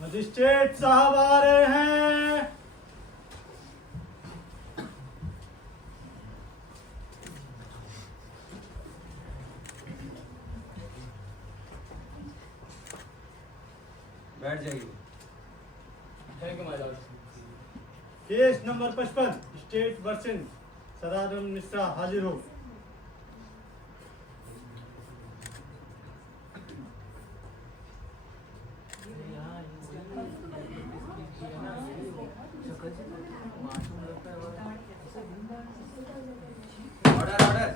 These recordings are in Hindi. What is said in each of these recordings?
मजिस्ट्रेट साहब आ रहे हैं। बैठ जाइए। Thank you my lord. Case number 55 state versus Sadanand Mishra हाजिर हो। Order order.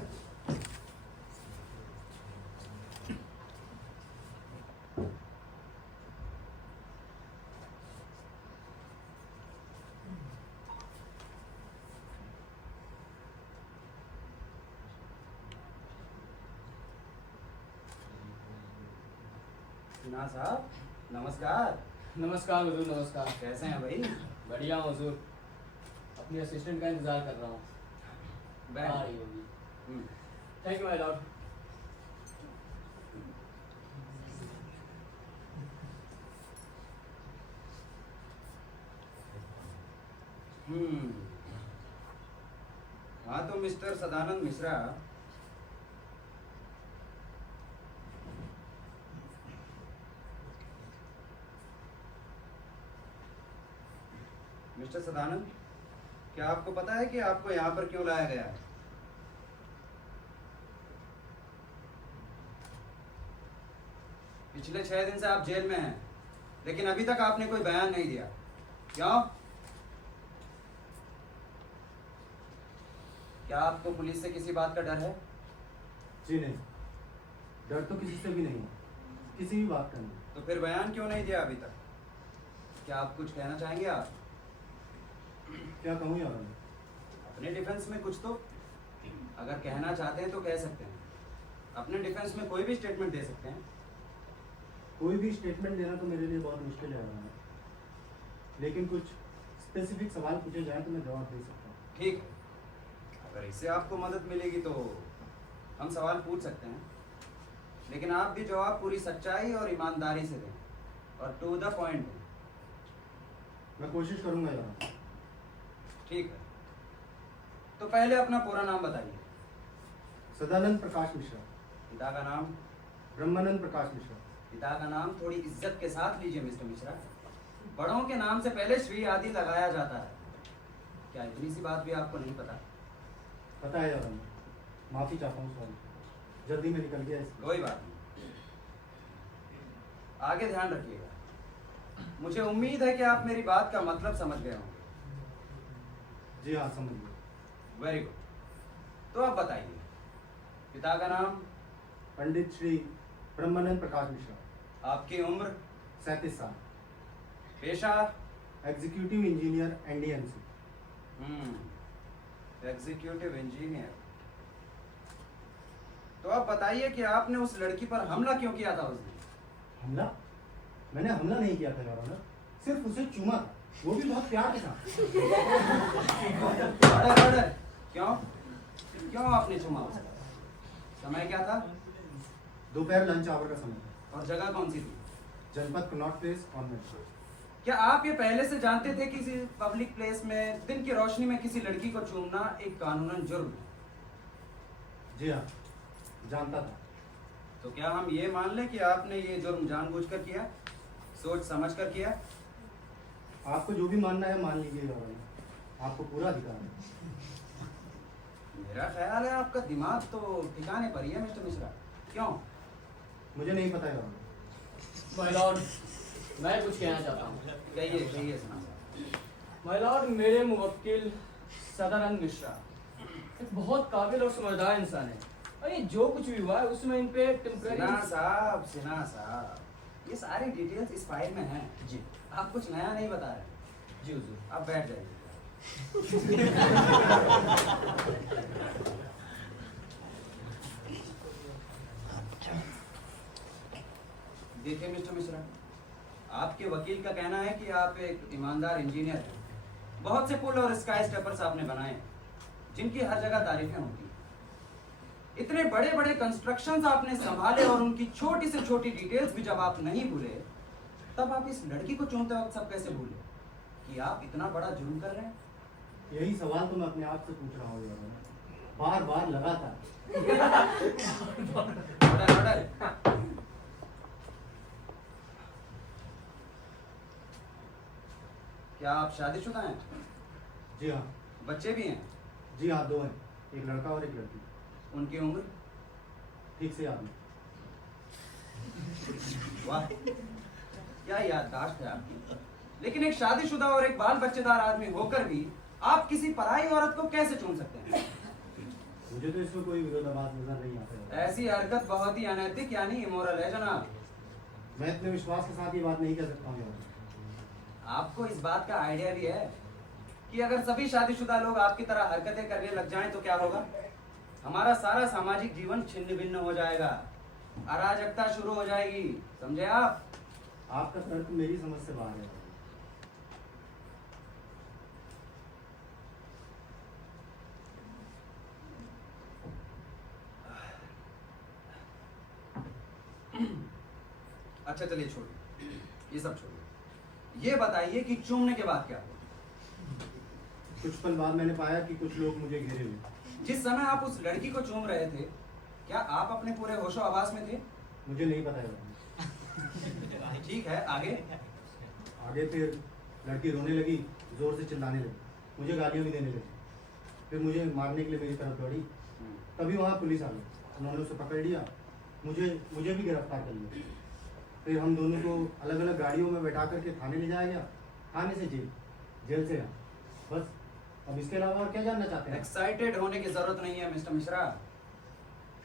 सिन्हा साहब नमस्कार। नमस्कार हुजूर, नमस्कार। कैसे हैं भाई? बढ़िया हूँ हुजूर, अपनी असिस्टेंट का इंतजार कर रहा हूँ। बैठ। आ रही होगी। Thank you my Lord. हाँ तो मिस्टर सदानंद मिश्रा, मिस्टर सदानंद, क्या आपको पता है कि आपको यहाँ पर क्यों लाया गया है? पिछले 6 दिन से आप जेल में हैं, लेकिन अभी तक आपने कोई बयान नहीं दिया। क्यों? क्या आपको पुलिस से किसी बात का डर है? जी नहीं, डर तो किसी से भी नहीं है, किसी भी बात का नहीं। तो फिर बयान क्यों नहीं दिया अभी तक? क्या आप कुछ कहना चाहेंगे? आप क्या कहूँ यार मैं? अपने डिफेंस में कुछ तो अगर कहना चाहते हैं तो कह सकते हैं। अपने डिफेंस में कोई भी स्टेटमेंट दे सकते हैं। कोई भी स्टेटमेंट देना तो मेरे लिए बहुत मुश्किल है यार, लेकिन कुछ स्पेसिफिक सवाल पूछे जाए तो मैं जवाब दे सकता हूँ। ठीक है, अगर इससे आपको मदद मिलेगी तो हम सवाल पूछ सकते हैं, लेकिन आप भी जवाब पूरी सच्चाई और ईमानदारी से दें और टू द पॉइंट दें। मैं कोशिश करूँगा यार। ठीक है, तो पहले अपना पूरा नाम बताइए। सदानंद प्रकाश मिश्रा। पिता का नाम? ब्रह्मानंद प्रकाश मिश्रा। पिता का नाम थोड़ी इज्जत के साथ लीजिए मिस्टर मिश्रा। बड़ों के नाम से पहले श्री आदि लगाया जाता है। क्या इतनी सी बात भी आपको नहीं पता? पता है यार, मैं माफ़ी चाहता हूँ, सॉरी, जल्दी में निकल गया इसलिए। कोई बात नहीं, आगे ध्यान रखिएगा। मुझे उम्मीद है कि आप मेरी बात का मतलब समझ गए होंगे। जी हाँ, समझ गया। वेरी गुड, तो अब बताइए, पिता का नाम? पंडित श्री ब्रह्मानंद प्रकाश मिश्रा। आपकी उम्र? 37 साल। पेशा? Executive engineer NDMC। Executive engineer. तो अब बताइए कि आपने उस लड़की पर हमला क्यों किया था उस दिन? हमला? मैंने हमला नहीं किया था यार, सिर्फ उसे चूमा था, वो भी बहुत प्यार के साथ। Order order. क्यों क्यों आपने चुमा उसे? समय क्या था? दोपहर लंच आवर का समय था। और जगह कौन सी थी? जनपद कनॉट प्लेस, कॉन्वेंट। क्या आप ये पहले से जानते थे कि किसी पब्लिक प्लेस में दिन की रोशनी में किसी लड़की को चूमना एक कानूनन जुर्म है? जी हाँ, जानता था। तो क्या हम ये मान लें कि आपने ये जुर्म जानबूझकर किया, सोच समझकर किया? आपको जो भी मानना है मान लीजिए यार, आपको पूरा अधिकार है। मेरा ख्याल है आपका दिमाग तो ठिकाने पर ही है मिस्टर मिश्रा। क्यों? मुझे नहीं पता यार। माय लॉर्ड, मैं कुछ कहना चाहता हूँ। कहिए कहिए सिन्हा साहब। माय लॉर्ड, मेरे मुवक्किल सदानंद मिश्रा एक बहुत काबिल और समझदार इंसान है, और ये जो कुछ भी हुआ है उसमें इन पे सिन्हा साहब, ये सारी डिटेल्स इस फाइल में हैं। जी। आप कुछ नया नहीं बता रहे। जी हुजूर। आप बैठ जाइए। देखिए मिस्टर मिश्रा, आपके वकील का कहना है कि आप एक ईमानदार इंजीनियर हैं। बहुत से पुल और स्काई स्टेपर्स आपने बनाए हैं, जिनकी हर जगह तारीफें होती हैं। इतने बड़े बड़े कंस्ट्रक्शंस आपने संभाले और उनकी छोटी से छोटी डिटेल्स भी जब आप नहीं भूले, तब आप इस लड़की को चुनते वक्त सब कैसे भूले कि आप इतना बड़ा जुर्म कर रहे हैं? यही सवाल तो मैं अपने आप से पूछ रहा हूँ योर ऑनर, बार बार लगातार। Order, order. क्या आप शादीशुदा हैं? जी हाँ। बच्चे भी हैं? जी हाँ, 2 हैं, एक लड़का और एक लड़की। उनकी उम्र? ठीक से याद नहीं। वाह, क्या याददाश्त है आपकी। लेकिन एक शादीशुदा और एक बाल बच्चेदार आदमी होकर भी आप किसी पराई औरत को कैसे चुन सकते हैं? मुझे तो इसमें कोई विरोधाभास नजर नहीं आता है। ऐसी हरकत बहुत ही अनैतिक यानी इमोरल है जनाब। मैं इतने विश्वास के साथ ये बात नहीं कह सकता हूँ योर ऑनर। आपको इस बात का आइडिया भी है कि अगर सभी शादीशुदा लोग आपकी तरह हरकतें करने लग जाएं तो क्या होगा? हमारा सारा सामाजिक जीवन छिन्न भिन्न हो जाएगा, अराजकता शुरू हो जाएगी, समझे आप? आपका तर्क मेरी समझ से बाहर है। अच्छा चलिए छोड़िए, ये सब छोड़िए। ये बताइए कि चूमने के बाद क्या हुआ? कुछ पल बाद मैंने पाया कि कुछ लोग मुझे घेरे हुए। जिस समय आप उस लड़की को चूम रहे थे, क्या आप अपने पूरे होशो आवास में थे? मुझे नहीं पता योर ऑनर। ठीक है, आगे? आगे फिर लड़की रोने लगी, जोर से चिल्लाने लगी, मुझे गालियाँ भी देने लगी, फिर मुझे मारने के लिए मेरी तरफ दौड़ी। तभी वहाँ पुलिस आ गई, उन्होंने उसे पकड़ लिया, मुझे भी गिरफ्तार कर लिया। फिर हम दोनों को अलग अलग गाड़ियों में बैठा करके थाने ले जाया गया, थाने से जेल से यहाँ। बस, अब इसके अलावा और क्या जानना चाहते हैं? एक्साइटेड होने की जरूरत नहीं है मिस्टर मिश्रा,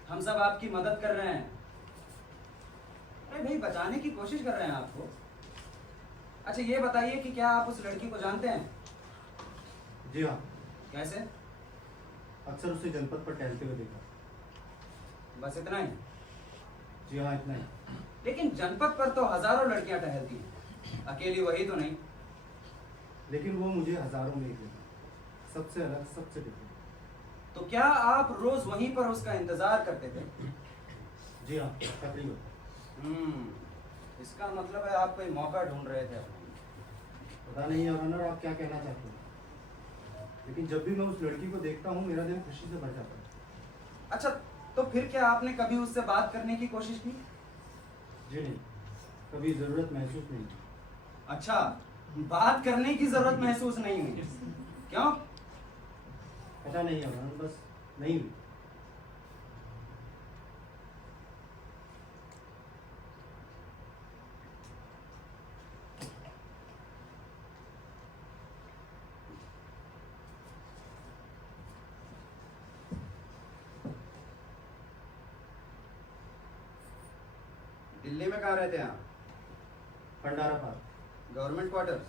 हम सब आपकी मदद कर रहे हैं। अरे भाई, बचाने की कोशिश कर रहे हैं आपको। अच्छा ये बताइए कि क्या आप उस लड़की को जानते हैं? जी हाँ, कैसे? अक्सर उसे जनपद पर टहलते हुए देखा। बस इतना ही? जी हाँ, इतना ही। लेकिन जनपद पर तो हजारों लड़कियां टहलती हैं, अकेली वही तो नहीं। लेकिन वो मुझे हजारों में एक लगा, सबसे अलग, सबसे डिफरेंट। तो क्या आप रोज वहीं पर उसका इंतजार करते थे? जी हाँ, तकरीबन। इसका मतलब है आप कोई मौका ढूंढ रहे थे। पता नहीं योर ऑनर आप क्या कहना चाहते हैं, लेकिन जब भी मैं उस लड़की को देखता हूँ मेरा दिल खुशी से भर जाता है। अच्छा, तो फिर क्या आपने कभी उससे बात करने की कोशिश की? जी नहीं, कभी जरूरत महसूस नहीं की। अच्छा, बात करने की जरूरत महसूस नहीं हुई? क्यों? पता नहीं योर ऑनर, बस नहीं हुई। दिल्ली में कहाँ रहते हैं आप? भंडारा पार्क। Government quarters?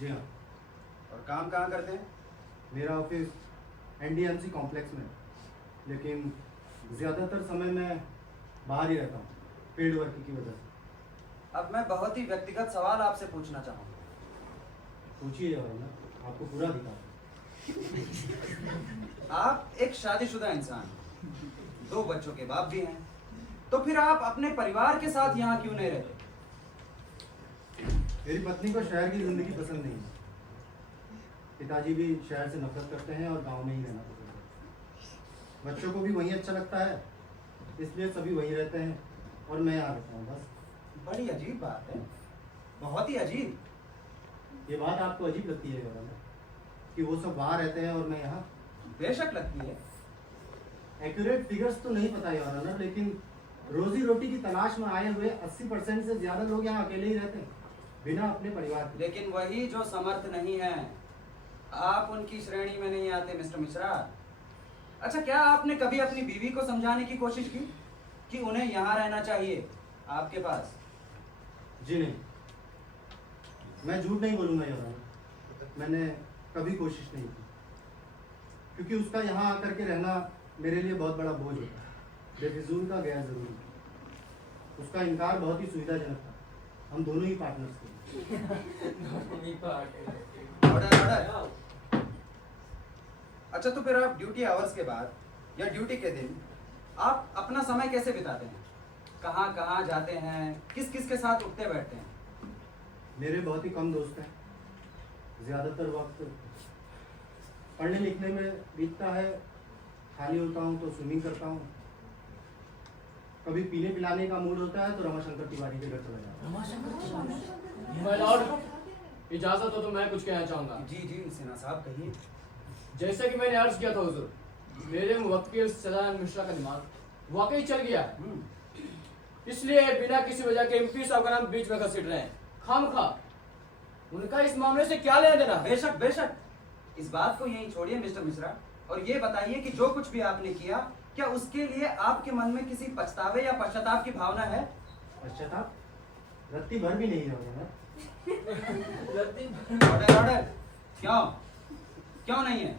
जी हाँ। और काम कहाँ करते हैं? मेरा ऑफिस NDMC कॉम्प्लेक्स में है, लेकिन ज़्यादातर समय मैं बाहर ही रहता हूँ, फील्ड वर्क की वजह से। अब मैं बहुत ही व्यक्तिगत सवाल आपसे पूछना चाहूँगा। पूछिए योर ऑनर, आपको पूरा अधिकार है। आप एक शादीशुदा इंसान हैं, 2 बच्चों के बाप भी हैं, तो फिर आप अपने परिवार के साथ यहाँ क्यों नहीं रहते? मेरी पत्नी को शहर की जिंदगी पसंद नहीं है। पिताजी भी शहर से नफरत करते हैं और गांव में ही रहना पसंद करते हैं। बच्चों को भी वहीं अच्छा लगता है, इसलिए सभी वहीं रहते हैं और मैं यहाँ रहता हूँ बस। बड़ी अजीब बात है, बहुत ही अजीब। ये बात आपको अजीब लगती है योर ऑनर, कि वो सब वहाँ रहते हैं और मैं यहाँ? बेशक लगती है। एक्यूरेट फिगर्स तो नहीं पता योर ऑनर, लेकिन रोजी रोटी की तलाश में आए हुए 80% से ज्यादा लोग यहाँ अकेले ही रहते हैं, बिना अपने परिवार के। लेकिन वही जो समर्थ नहीं है, आप उनकी श्रेणी में नहीं आते मिस्टर मिश्रा। अच्छा, क्या आपने कभी अपनी बीवी को समझाने की कोशिश की कि उन्हें यहाँ रहना चाहिए आपके पास? जी नहीं, मैं झूठ नहीं बोलूंगा योर ऑनर, मैंने कभी कोशिश नहीं की, क्योंकि उसका यहाँ आकर के रहना मेरे लिए बहुत बड़ा बोझ होता है, बेफिजूल का गैर जरूरी। उसका इनकार बहुत ही सुविधाजनक था, हम दोनों ही पार्टनर्स थे। Order, order. अच्छा, तो फिर आप ड्यूटी आवर्स के बाद या ड्यूटी के दिन आप अपना समय कैसे बिताते हैं? कहाँ कहाँ जाते हैं? किस किस के साथ उठते बैठते हैं? मेरे बहुत ही कम दोस्त हैं। ज़्यादातर वक्त पढ़ने लिखने में बीतता है। खाली होता हूँ तो स्विमिंग करता हूँ। कभी पीने पिलाने का मूड होता है तो रमाशंकर तिवारी के घर चला जाता हूँ। माय लॉर्ड, इजाजत हो तो मैं कुछ कहना चाहूंगा। जी जी सिन्हा साहब कहिए। जैसा कि मैंने अर्ज किया था हुजूर, मेरे मुवक्किल सदानंद मिश्रा का दिमाग वाकई चल गया है। इसलिए बिना किसी वजह के एमपी साहब का नाम बीच में घसीट रहे हैं खामखा। उनका इस मामले से क्या लेना देना? बेशक बेशक, इस बात को यहीं छोड़िए मिस्टर मिश्रा, और ये बताइए कि जो कुछ भी आपने किया, क्या उसके लिए आपके मन में किसी पछतावे या पश्चाताप की भावना है? पश्चाताप रत्ती भर भी नहीं होगा ना। Order order. क्यों क्यों नहीं है?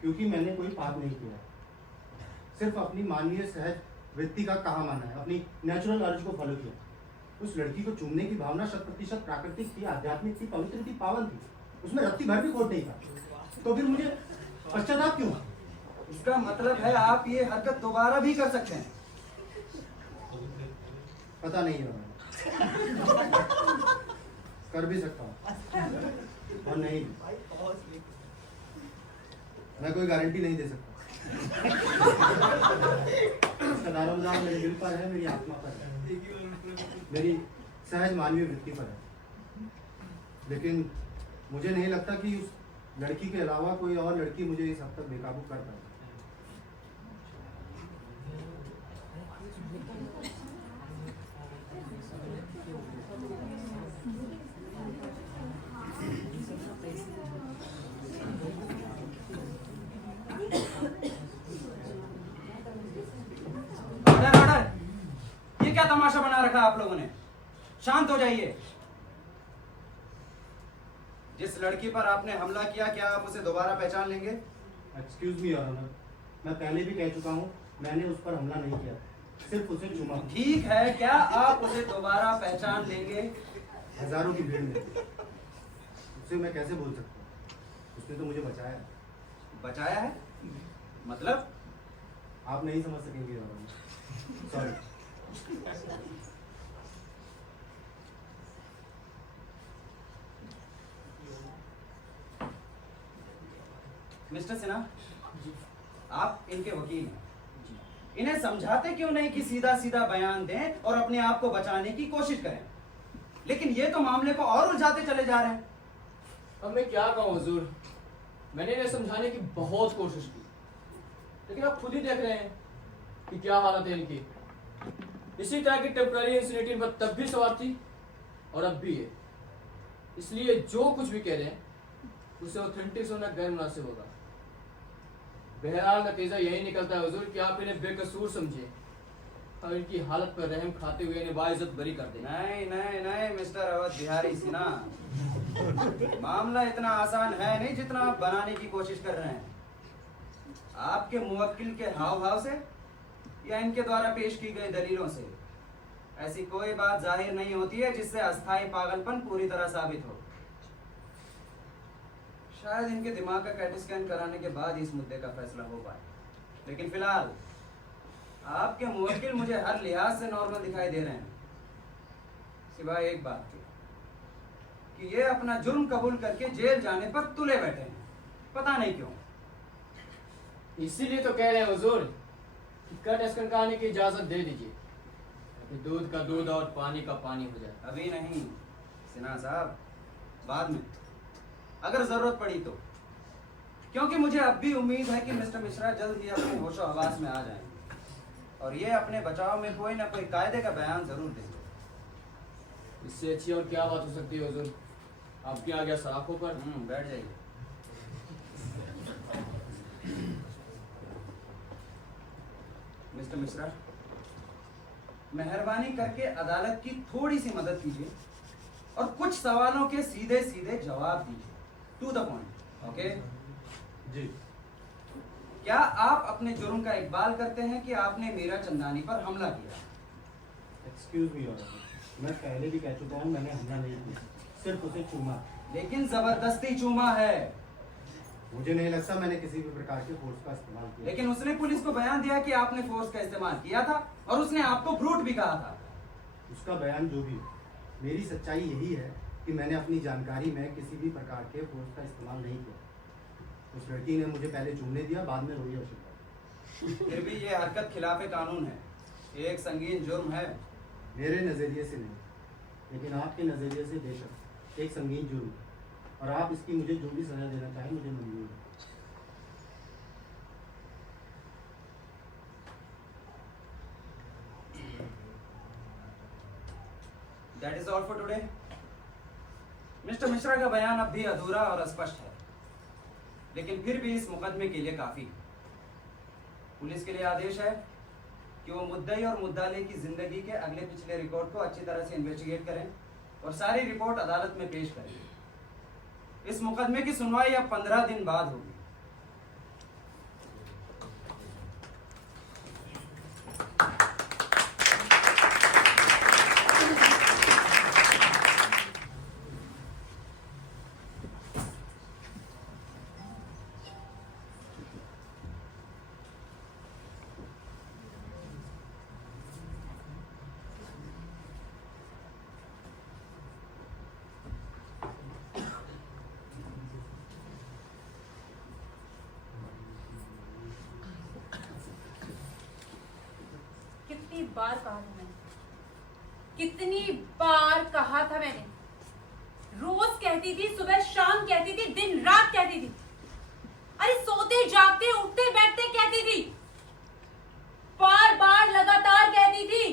क्योंकि मैंने कोई पाप नहीं किया। सिर्फ अपनी मानवीय सहज वृत्ति का कहा माना है, अपनी नेचुरल अर्ज को फॉलो किया। उस लड़की को चूमने की भावना 100% प्राकृतिक थी, आध्यात्मिक थी, पवित्र थी, पावन थी। उसमें रत्ती भर भी खोट नहीं था। तो फिर मुझे पश्चाताप क्यों? इसका मतलब है आप ये हरकत दोबारा भी कर सकते हैं। पता नहीं है, कर भी सकता हूँ और नहीं, मैं कोई गारंटी नहीं दे सकता। इसका दारोमदार मेरे दिल पर है, मेरी आत्मा पर है, मेरी सहज मानवीय वृत्ति पर है। लेकिन मुझे नहीं लगता कि उस लड़की के अलावा कोई और लड़की मुझे इस हद तक बेकाबू कर पाए। Order order. ये क्या तमाशा बना रखा आप लोगों ने? शांत हो जाइए। जिस लड़की पर आपने हमला किया, क्या आप उसे दोबारा पहचान लेंगे? एक्सक्यूज मी योर ऑनर, मैं पहले भी कह चुका हूँ, मैंने उस पर हमला नहीं किया, सिर्फ उसे चूमा। ठीक है, क्या आप उसे दोबारा पहचान लेंगे? हजारों की भीड़ में उससे मैं कैसे बोल सकता हूँ? उसने तो मुझे बचाया। बचाया है? मतलब? आप नहीं समझ सकेंगे your honour, sorry. Mister Sinha, आप इनके वकील हैं। इन्हें समझाते क्यों नहीं कि सीधा सीधा बयान दें और अपने आप को बचाने की कोशिश करें? लेकिन ये तो मामले को और उलझाते चले जा रहे हैं। अब मैं क्या कहूँ हुजूर, मैंने इन्हें समझाने की बहुत कोशिश की, लेकिन आप खुद ही देख रहे हैं कि क्या हालत है इनकी। इसी तरह की टेम्पररी इंसिनिटी पर तब भी सवार थी और अब भी है। इसलिए जो कुछ भी कह रहे हैं उसे ऑथेंटिक होना गैर मुनासिब होगा। बहरहाल नतीजा यही निकलता है हुजूर कि आप इन्हें बेकसूर समझे और इनकी हालत पर रहम खाते हुए इन्हें बाइज्जत बरी कर दें। नहीं नहीं नहीं मिस्टर अवध बिहारी सिन्हा, मामला इतना आसान है नहीं जितना आप बनाने की कोशिश कर रहे हैं। आपके मुवक्किल के हाव भाव से या इनके द्वारा पेश की गई दलीलों से ऐसी कोई बात जाहिर नहीं होती है जिससे अस्थायी पागलपन पूरी तरह साबित हो। शायद इनके दिमाग का कैट स्कैन कराने के बाद ही इस मुद्दे का फैसला हो पाए। लेकिन फिलहाल आपके मुवक्किल मुझे हर लिहाज से नॉर्मल दिखाई दे रहे हैं, सिवाय एक बात के कि ये अपना जुर्म कबूल करके जेल जाने पर तुले बैठे हैं। पता नहीं क्यों। इसीलिए तो कह रहे हैं हुजूर कि कट स्कैन कराने की इजाजत दे दीजिए ताकि दूध का दूध और पानी का पानी हो जाए। अभी नहीं सिन्हा साहब, बाद में अगर जरूरत पड़ी तो। क्योंकि मुझे अब भी उम्मीद है कि मिस्टर मिश्रा जल्द ही अपने होशो हवास में आ जाएंगे और ये अपने बचाव में कोई ना कोई कायदे का बयान जरूर देंगे। इससे अच्छी और क्या बात हो सकती है हुजूर? आपके आ गया सराखों पर। बैठ जाइए। मिस्टर मिश्रा, मेहरबानी करके अदालत की थोड़ी सी मदद कीजिए और कुछ सवालों के सीधे सीधे जवाब दीजिए, टू द पॉइंट। ओके जी। क्या आप अपने जुर्म का इकबाल करते हैं कि आपने मीरा चंदानी पर हमला किया? एक्सक्यूज मी योर ऑनर, मैं पहले भी कह चुका हूँ, मैंने हमला नहीं किया, सिर्फ उसे चूमा। लेकिन जबरदस्ती चूमा है। मुझे नहीं लगता मैंने किसी भी प्रकार के फोर्स का इस्तेमाल किया। लेकिन उसने पुलिस को बयान दिया कि आपने फोर्स का इस्तेमाल किया था और उसने आपको ब्रूट भी कहा था। उसका बयान जो भी हो, मेरी सच्चाई यही है कि मैंने अपनी जानकारी में किसी भी प्रकार के फोर्स का इस्तेमाल नहीं किया। उस लड़की ने मुझे पहले चूमने दिया, बाद में रोई आशीर्वाद। फिर भी ये हरकत खिलाफे कानून है, एक संगीन जुर्म है। मेरे नज़रिए से नहीं, लेकिन आपके नज़रिए से बेशक एक संगीन जुर्म है, और आप इसकी मुझे जो भी सजा देना चाहें मुझे मंजूर है। That is all for today. Mister Mishra का बयान अब भी अधूरा और अस्पष्ट है, लेकिन फिर भी इस मुकदमे के लिए काफी। पुलिस के लिए आदेश है कि वो मुद्दई और मुद्दाले की जिंदगी के अगले पिछले रिकॉर्ड को अच्छी तरह से इन्वेस्टिगेट करें और सारी रिपोर्ट अदालत में पेश करें। इस मुकदमे की सुनवाई अब 15 दिन बाद होगी। कितनी बार कहा था मैंने, कितनी बार कहा था मैंने, रोज कहती थी, सुबह शाम कहती थी, दिन रात कहती थी, अरे सोते जागते उठते बैठते कहती थी, बार बार लगातार कहती थी,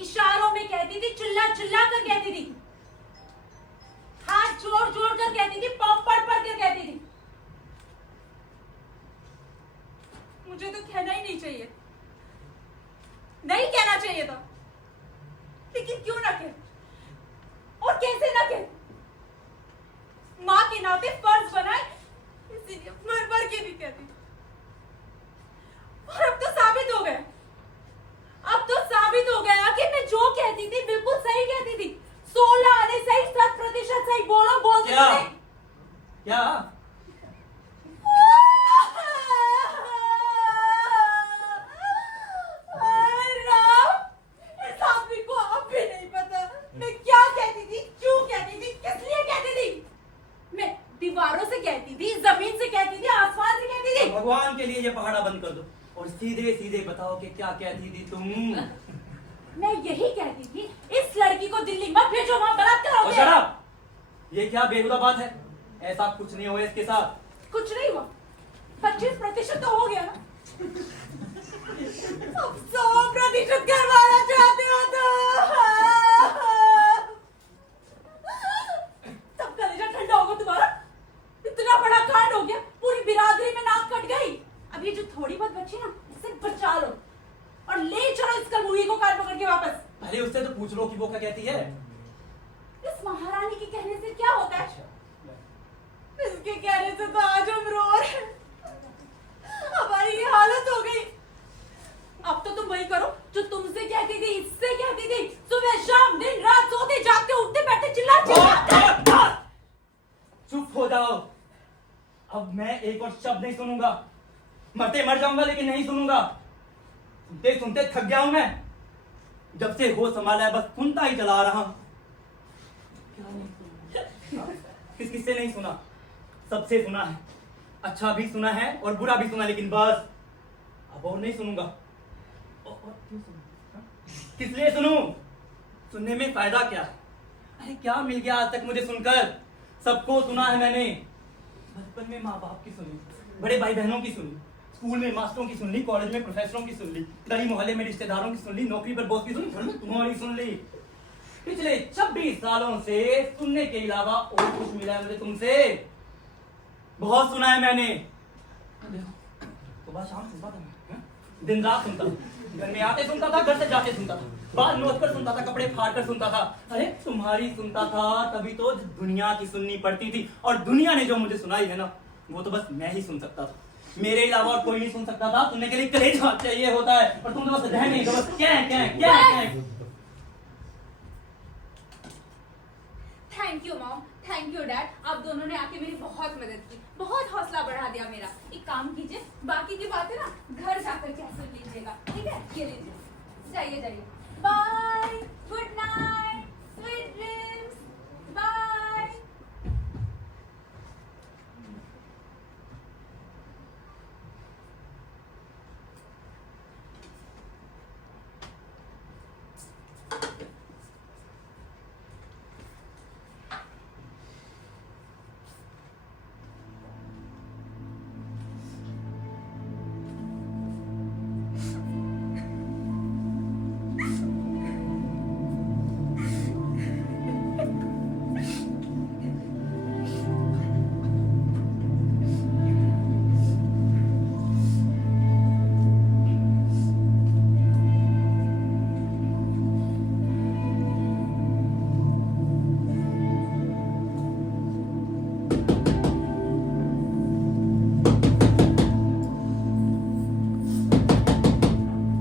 इशारों में कहती थी, चिल्ला चिल्ला कर कहती थी, हाथ जोड़ जोड़ कर कहती थी, पाँव पड़ पड़ कर कहती थी। मुझे तो कहना ही नहीं चाहिए, नहीं कहना चाहिए था, लेकिन क्यों ना कह और कैसे ना कह, मां के नाते फर्ज बनाए, इसीलिए मर मर के भी कहती। और अब तो साबित हो गया, अब तो साबित हो गया कि मैं जो कहती थी बिल्कुल सही कहती थी। 16 आने सही, 100% सही, बोलो बोल क्या क्या दीवारों से कहती थी, जमीन से कहती थी, आसमान से कहती थी। भगवान के लिए ये पहाड़ा बंद कर दो और सीधे सीधे बताओ कि क्या कहती थी तुम। मैं यही कहती थी, इस लड़की को दिल्ली मत भेजो, वहां बलात्कार हो गया। शराब, ये क्या बेहुदा बात है, ऐसा कुछ नहीं हुआ इसके साथ। कुछ नहीं हुआ, 25% तो हो गया ना। अब 100% करवाना चाहते हो तो तब कलेजा ठंडा होगा तुम्हारा। इतना बड़ा कांड हो गया, पूरी बिरादरी में नाक कट गई। अब ये जो थोड़ी बहुत बची ना, इसे बचा लो और ले चलो इस मुर्गी को काट पकड़ के वापस। पहले उससे तो पूछ लो कि वो क्या कहती है। इस महारानी के कहने से क्या होता है? इसके कहने से तो आज हम रो रहे हैं, हमारी ये हालत हो गई। अब तो तुम वही करो जो तुमसे कहती थी, इससे कहती थी, सुबह शाम दिन रात सोते जागते उठते बैठते चिल्ला चिल्ला। चुप हो जाओ, अब मैं एक और शब्द नहीं सुनूंगा। मरते मर जाऊंगा लेकिन नहीं सुनूंगा। सुनते सुनते थक गया हूं मैं, जब से होश संभाला है बस सुनता ही चला रहा हूं। क्या नहीं सुना? किस किससे नहीं सुना? सबसे सुना है, अच्छा भी सुना है और बुरा भी सुना, लेकिन बस अब और नहीं सुनूंगा। और क्यों सुनूं? हाँ? किस लिए सुनूं? सुनने में फायदा क्या? अरे क्या मिल गया आज तक मुझे सुनकर? सबको सुना है मैंने। बचपन में माँ बाप की सुनी, बड़े भाई बहनों की सुनी, स्कूल में मास्टरों की सुन ली, कॉलेज में प्रोफेसरों की सुन ली, गली मोहल्ले में रिश्तेदारों की सुन ली, नौकरी पर बॉस की सुन ली, घर में तुम्हारी सुन ली। पिछले 26 सालों से सुनने के अलावा और कुछ मिला है मुझे तुमसे? बहुत सुना है मैंने। सुबह शाम सुनता था मैं, दिन रात सुनता था, घर में आते सुनता था, घर से जाते सुनता था, बाल नोच कर सुनता था, कपड़े फाड़ कर सुनता था। अरे तुम्हारी सुनता था तभी तो दुनिया की सुननी पड़ती थी, और दुनिया ने जो मुझे सुनाई है ना, वो तो बस मैं ही सुन सकता था। मेरे अलावा और कोई नहीं सुन सकता था। सुनने के लिए कलेजा चाहिए होता है, और तुम तो बस रह नहीं, तो बस क्या thank you mom, thank you dad, आप दोनों ने आके मेरी बहुत मदद की, बहुत हौसला बढ़ा दिया मेरा। एक काम कीजिए, बाकी की बातें ना घर जाकर के सुन लीजिएगा, ठीक है? ये लीजिए, जाइए जाइए। Bye, good night, sweet dreams, bye.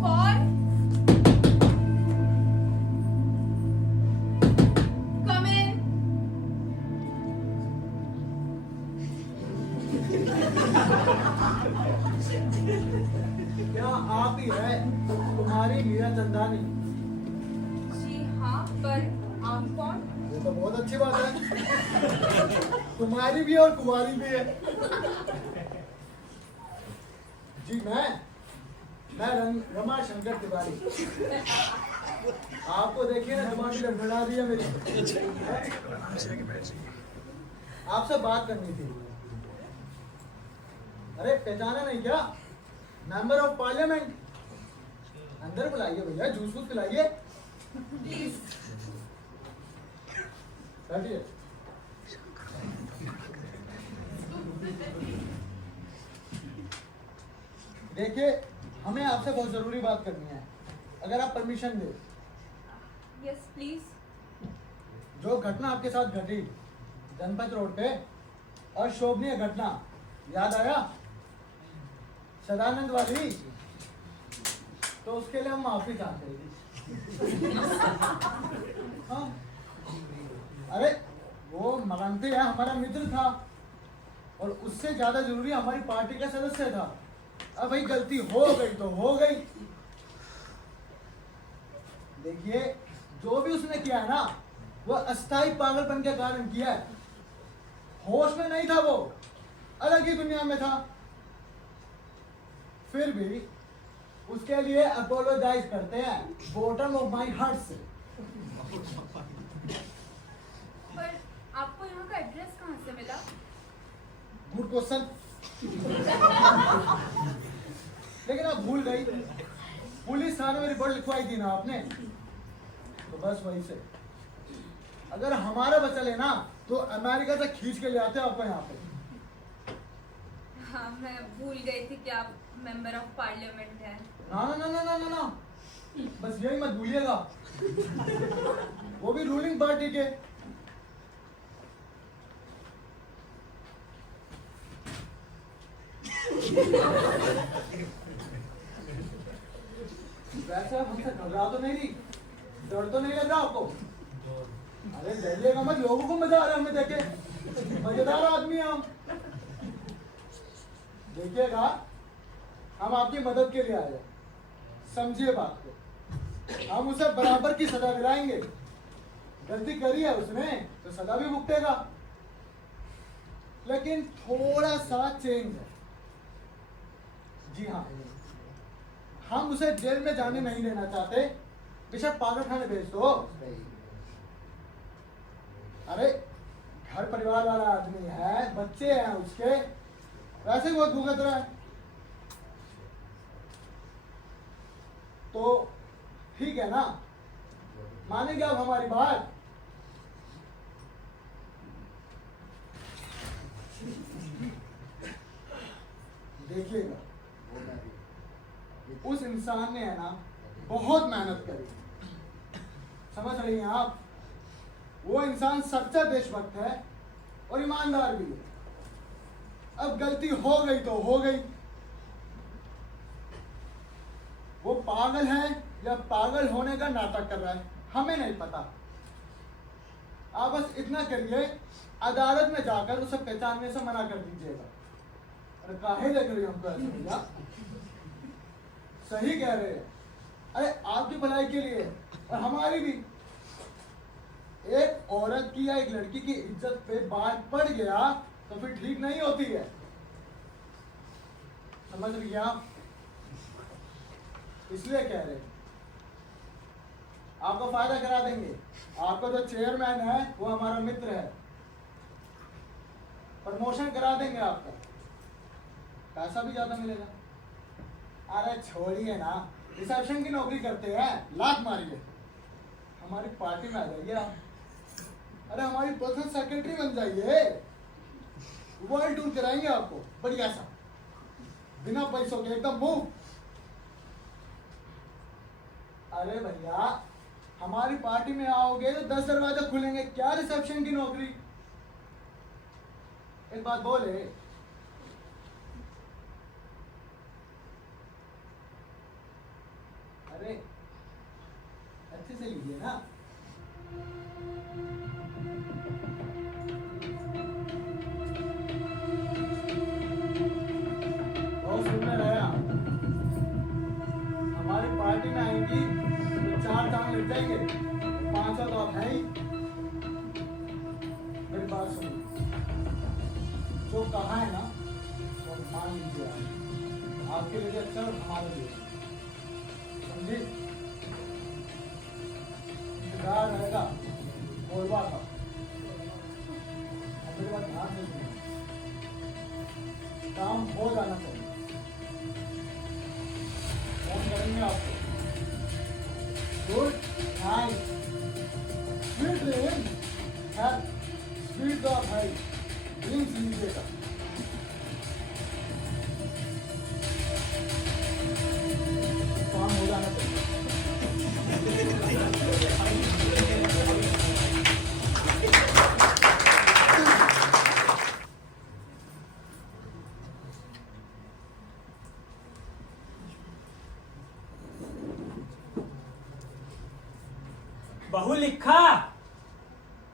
कौन? Come in. क्या आप ही है तुम्हारी मीरा चंदानी? जी हाँ, पर आप कौन? ये तो बहुत अच्छी बात है। तुम्हारी भी और कुमारी भी है। जी मैं रमा शंकर तिवारी। आपको देखिए ना, दिमाग में गड़बड़ा रही है मेरी। आपसे बात करनी थी। अरे पहचाना नहीं क्या? Member of parliament. अंदर बुलाइए भैया, जूस वूस पिलाइए। प्लीज। बैठिए। देखिए, हमें आपसे बहुत जरूरी बात करनी है, अगर आप परमिशन दे। Yes please. जो घटना आपके साथ घटी जनपथ रोड पे, अशोभनीय घटना, याद आया? सदानंद वाली, तो उसके लिए हम माफी चाहते हैं। हाँ? अरे वो मरांती है, हमारा मित्र था, और उससे ज्यादा जरूरी हमारी पार्टी का सदस्य था। अब भाई गलती हो गई तो हो गई। देखिए, जो भी उसने किया है ना, वो अस्थाई पागलपन के कारण किया है। होश में नहीं था वो, अलग ही दुनिया में था। फिर भी उसके लिए अपोलोजाइज करते हैं बॉटम ऑफ माय हार्ट से। पर आपको यहाँ का एड्रेस कहाँ से मिला? Good question. लेकिन आप भूल गई, पुलिस थाने में रिपोर्ट लिखवाई थी ना आपने, तो बस वही से। अगर हमारा बचा लेना तो अमेरिका से खींच के ले आते आपको यहाँ पे। हाँ, मैं भूल गई थी कि आप मेंबर ऑफ पार्लियामेंट हैं। ना ना ना ना ना ना ना, बस यही मत भूलिएगा। वो भी रूलिंग पार्टी के। वैसे आप हमसे घबरा तो नहीं रही, डर तो नहीं लग रहा आपको? अरे डरिएगा मत, लोगों को मजा आ रहा है हमें देखे, मजेदार आदमी है हम। देखिएगा, हम आपकी मदद के लिए आए हैं, समझिए बात को। हम उसे बराबर की सजा दिलाएंगे। गलती करी है उसने तो सजा भी भुगतेगा, लेकिन थोड़ा सा चेंज है। जी हाँ, हम उसे जेल में जाने नहीं देना चाहते, बेशक पागल खाने भेज दो। अरे घर परिवार वाला आदमी है, बच्चे हैं उसके, वैसे ही बहुत भुगत रहा है। तो ठीक है ना, मानेंगे आप हमारी बात? देखिएगा, उस इंसान ने है ना बहुत मेहनत करी, समझ रही हैं आप? वो इंसान सच्चा देशभक्त है और ईमानदार भी है। अब गलती हो गई तो हो गई। वो पागल है या पागल होने का नाटक कर रहा है, हमें नहीं पता। आप बस इतना करिए, अदालत में जाकर उसे पहचानने से मना कर दीजिएगा। अरे काहे देख रही हो हमको ऐसे भैया? सही कह रहे हैं। अरे आपकी भलाई के लिए और हमारी भी। एक औरत की या एक लड़की की इज्जत पे बात पड़ गया तो फिर ठीक नहीं होती है, समझ रही आप? इसलिए कह रहे हैं आपको फायदा करा देंगे। आपका जो चेयरमैन है वो हमारा मित्र है, प्रमोशन करा देंगे आपका, पैसा भी ज्यादा मिलेगा। अरे छोड़िए ना, रिसेप्शन की नौकरी करते हैं, लात मारिए, हमारी पार्टी में आ जाइए आप। अरे हमारी पर्सनल सेक्रेटरी बन जाइए, वर्ल्ड टूर कराएंगे आपको बढ़िया सा, बिना पैसों के, एकदम मुफ्त। अरे भैया हमारी पार्टी में आओगे तो 10 दरवाजे खुलेंगे, क्या रिसेप्शन की नौकरी। एक बात बोले, अरे अच्छे से लीजिए ना। और सुनने रहे आप, हमारी पार्टी में आएंगी तो 4 दाम लग जाएंगे, 500 तो आप है ही। मेरी बात सुनिए, जो कहा है ना वो मान लीजिए आप, आपके लिए अच्छा और हमारे लिए, समझे? इंतजार रहेगा बोलवा का। अब मेरी बात ध्यान से सुनिए, काम हो जाना चाहिए, फोन करेंगे आपको। Good night, sweet dream, sweet drop है, ड्रीम्स लीजिएगा। काम हो जाना चाहिए। बहु लिखा?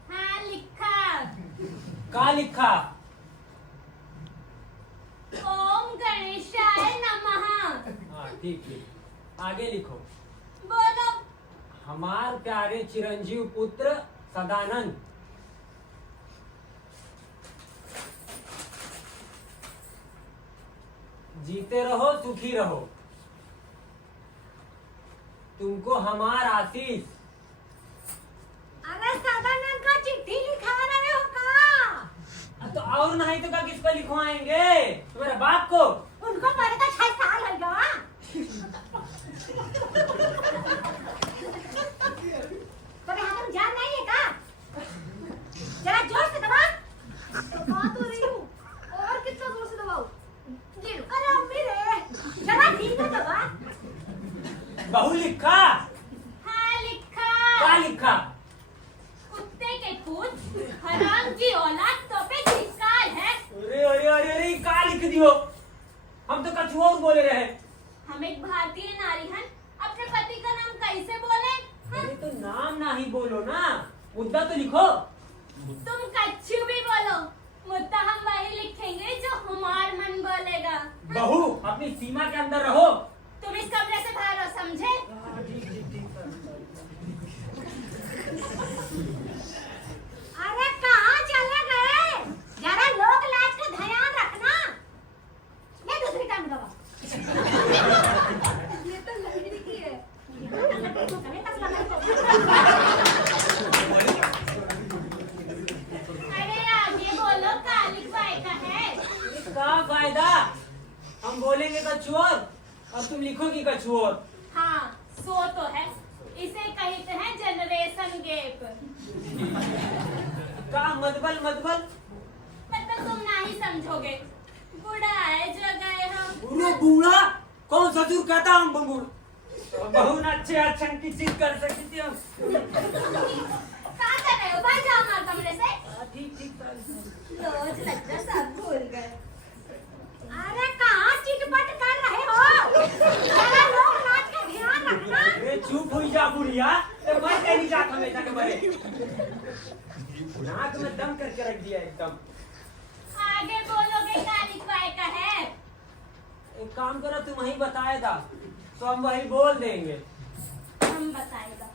हाँ लिखा। का लिखा? ओम गणेशाय नमः। हाँ ठीक ठीक, आगे लिखो। बोलो। हमार प्यारे चिरंजीव पुत्र सदानंद, जीते रहो सुखी रहो, तुमको हमार आशीष। अरे सदानंद का चिट्ठी लिखा रहे हो का? तो और नहीं तो क्या किस पर लिखवाएंगे? तुम्हारे बाप को? उनको मरे तो 6 साल हो गया। पर हम जान नहीं है का? जरा जोर से दबा। दबा तो रही हूँ। और कितना जोर से दबाऊं? ये लो। अरे अम्मी रे, जरा ठीक से दबा। बहु लिखा? हाँ लिखा। क्या लिखा? कुत्ते के पूछ, हराम की औलाद तो पे धिक्कार है। अरे अरे अरे अरे, क्या लिख दियो? हम तो कुछ और बोले रहे। हम एक भारतीय नारी हैं, अपने पति का नाम कैसे बोले? अरे तो नाम ना ही बोलो ना, मुद्दा तो लिखो। तुम कच्छु भी बोलो, मुद्दा हम वही लिखेंगे जो हमार मन बोलेगा। बहू अपनी सीमा के अंदर रहो। तुम इस कमरे से बाहर हो, समझे? अरे कहाँ चले गए? जरा लोक लाज का ध्यान रखना। मैं दूसरी टांग दबा। ये तो लकड़ी की है। हमें तक लगा अरे आगे बोलो, कालिक बाई का है। क्या फायदा? हम बोलेंगे कछु और, अब तुम लिखोगी कछु और। हाँ, सो तो है। इसे कहते हैं जनरेशन गैप। का मदबल मदबल? मतलब तुम नहीं समझोगे। बूढ़ा है जो गए हम। बूढ़ो बूढ़ा? कौन सा दूर कहता हम बंगूर? बहू ना अच्छे अच्छन की चीज कर सकती थी हम। कहाँ कर रहे हो? भाई जाओ हमारे कमरे से। ठीक ठीक। रोज लज्जा सब भूल गए। अरे कहाँ चिटपट कर रहे हो? जरा लोग नाच का ध्यान रखना। अरे चुप हुई जा बुढ़िया, तो मैं कहीं जात हमेशा के बरे। नाक में दम करके रख दिया एकदम। आगे बोलोगे क्या लिखवाए का है? एक काम करो, तुम वही बताए था तो हम वही बोल देंगे। हम बताएगा,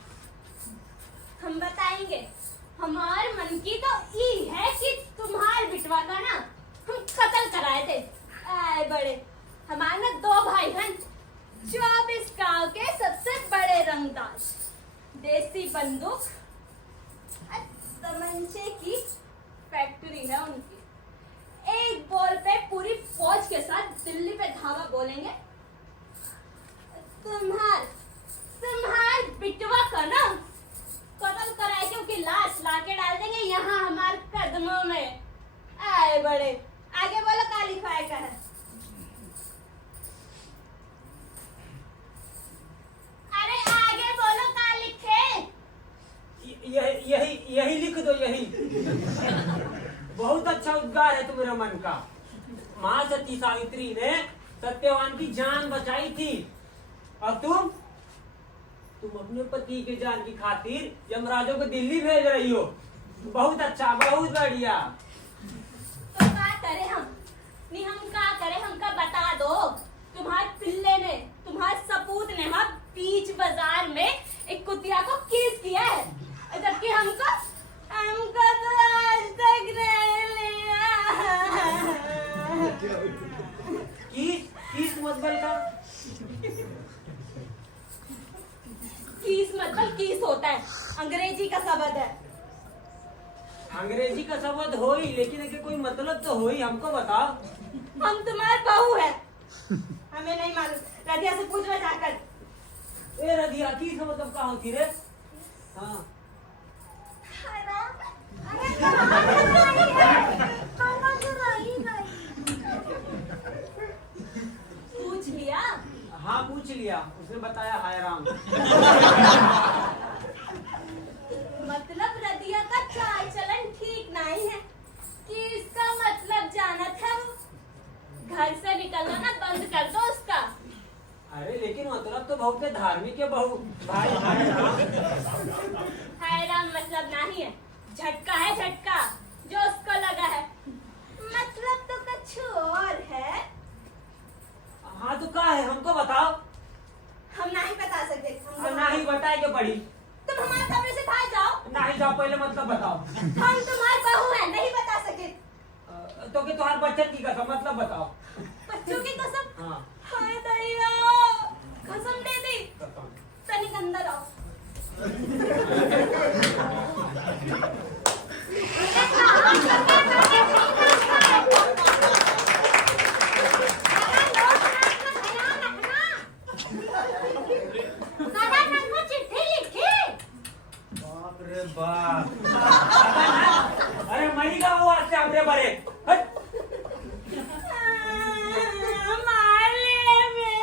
हम बताएंगे। हमारे मन की तो ई है कि तुम्हारे बिटवा का ना हम कत्ल कराए थे। आए बड़े, हमारे ना 2 भाई हैं, 24 गांव के सबसे बड़े रंगदार। देसी बंदूक और तमंचे की फैक्ट्री है उनकी। एक बॉल पे पूरी फौज के साथ दिल्ली पे धावा बोलेंगे। तुम्हार बिटवा का ना कत्ल कराए के उनकी लाश लाके डाल देंगे यहाँ हमारे कदमों में। आए बड़े, आगे बोलो क्या लिखवाए का है? अरे आगे बोलो क्या लिखे? यही लिख दो, यही। बहुत अच्छा उद्गार है तुम्हारे मन का। माँ सती सावित्री ने सत्यवान की जान बचाई थी और तुम अपने पति के जान की खातिर यमराजों को दिल्ली भेज रही हो। बहुत अच्छा, बहुत बढ़िया। तो क्या करें हम? नहीं हम क्या करें, हमका बता दो। तुम्हारे पिल्ले ने, तुम्हारे सपूत ने वहाँ बीच बाजार में एक कुतिया को किस किया है, जबकि हमको तो आज तक नहीं लिया। किस मतलब का? किस मतलब किस होता है, अंग्रेजी का शब्द है। अंग्रेजी का शब्द हो ही, लेकिन इसके कोई मतलब तो हो ही। हमको बताओ। हम तुम्हारे बहू है, हमें नहीं मालूम। रधिया से पूछना जाकर। ए रधिया, किस मतलब का होती रे? हाँ, पूछ लिया? हाँ पूछ लिया, उसने बताया हाय राम। मतलब रदिया का चाल चलन ठीक नहीं है कि इसका मतलब जानत है वो। घर से निकलना ना बंद कर दो उसका। अरे लेकिन मतलब तो बहुत धार्मिक है बहू। भाई हाय राम। हाय राम मतलब नहीं है, झटका है झटका जो उसको लगा है। मतलब तो कुछ और है। हाँ तो क्या है, हमको बताओ। हम नहीं बता सकते। नहीं बताए के पड़ी। तुम हमारे कमरे से बाहर जाओ। नहीं जाओ, पहले मतलब बताओ। हम तुम्हारे बहू हैं, नहीं बता सके। तो कि तुम्हारे बच्चन की कसम, मतलब बताओ। बच्चों की कसम? हाँ हाय दैया, कसम दे दी। कसम। तनिक अंदर आओ। चिट्ठी लिखी। बाप रे बाप। अरे मरी का वो आज से हमरे बरे। हट। मार ले मैं।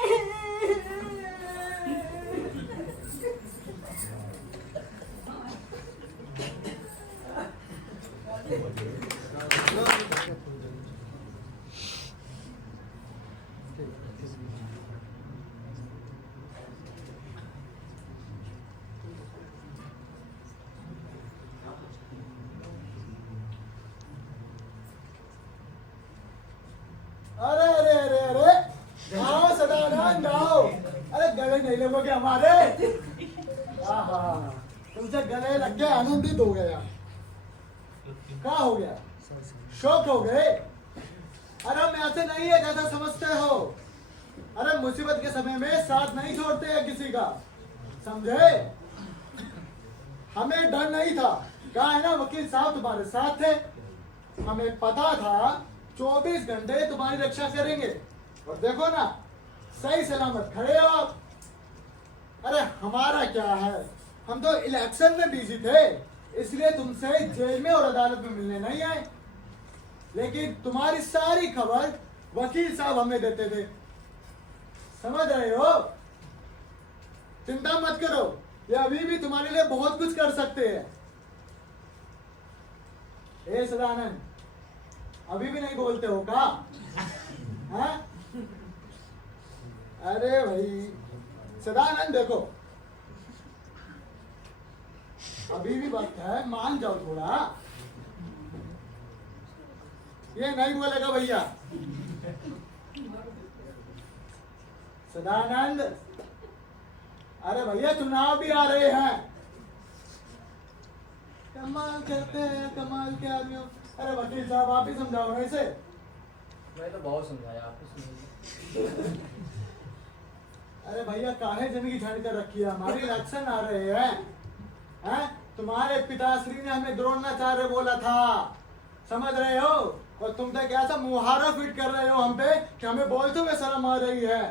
अरे अरे अरे अरे आओ सदानंद आओ। अरे गले नहीं लगोगे हमारे? आहा, तुमसे गले लग के आनंदित हो गया। क्या हो गया? शौक हो गए? अरे हम ऐसे नहीं है जैसा समझते हो। अरे मुसीबत के समय में साथ नहीं छोड़ते हैं किसी का, समझे? हमें डर नहीं था, कहा है ना वकील साहब तुम्हारे साथ थे। हमें पता था 24 घंटे तुम्हारी रक्षा करेंगे, और देखो ना सही सलामत खड़े हो आप। अरे हमारा क्या है, हम तो इलेक्शन में बिजी थे, इसलिए तुमसे जेल में और अदालत में मिलने नहीं आए। लेकिन तुम्हारी सारी खबर वकील साहब हमें देते थे, समझ रहे हो? चिंता मत करो, ये अभी भी तुम्हारे लिए बहुत कुछ कर सकते हैं। ए सदानंद, अभी भी नहीं बोलते हो का? हाँ? अरे भाई सदानंद देखो, अभी भी वक्त है, मान जाओ थोड़ा। ये नहीं बोलेगा भैया। सदानंद, अरे भैया चुनाव भी आ रहे हैं। कमाल करते हैं, कमाल के आदमी हो। अरे वकील साहब आप ही समझाओ ना इसे। मैं तो बहुत समझाया, आपको समझाया। अरे भैया काहे जिंदगी झंड कर रखी है, हमारी इलेक्शन आ रहे हैं। हैं? तुम्हारे पिताश्री ने हमें द्रोणाचार्य बोला था, समझ रहे हो? और तुम तो क्या सा मुहारा फिट कर रहे हो हम पे कि हमें बोलते हुए शर्म आ रही है।